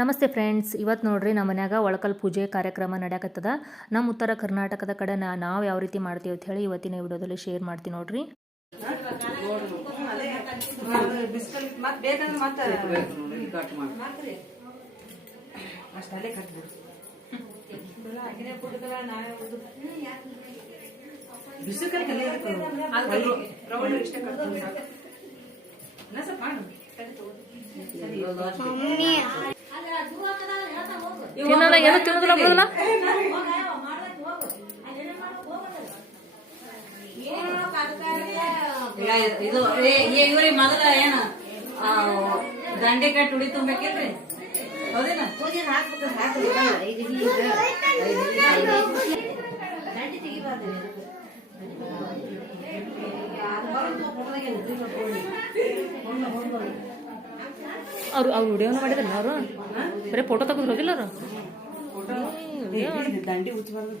ನಮಸ್ತೆ ಫ್ರೆಂಡ್ಸ್, ಇವತ್ತು ನೋಡ್ರಿ ನಮ್ಮ ಮನ್ಯಾಗ ಒಳಕಲ್ ಪೂಜೆ ಕಾರ್ಯಕ್ರಮ ನಡೆಯಕತ್ತದ. ನಮ್ಮ ಉತ್ತರ ಕರ್ನಾಟಕದ ಕಡೆ ನಾವು ಯಾವ ರೀತಿ ಮಾಡ್ತೀವಿ ಅಂತ ಹೇಳಿ ಇವತ್ತಿನ ವಿಡಿಯೋದಲ್ಲಿ ಶೇರ್ ಮಾಡ್ತೀವಿ ನೋಡ್ರಿ. ಏನು ತಿನ್ನೋದಿಲ್ಲ ಬಿಡೋದಿಲ್ಲ. ಇದು ಇವ್ರಿ ಮೊದಲ ಏನ ದಂಡೆ ಕಟ್ಟಿ ಉಡಿ ತುಂಬಬೇಕಿಲ್ರಿ, ಹೌದಿಲ್ಲ? ಪೂಜೆ ಅವ್ರು ವಿಡಿಯೋನ ಮಾಡಿದ್ರಲ್ಲ, ಅವರು ಬರೀ ಫೋಟೋ ತೆಗೆದು ಹೋಗಿಲ್ಲ ಅವರು. ದಂಡಿ ಉಚ್ಚಬಾರ್ದು.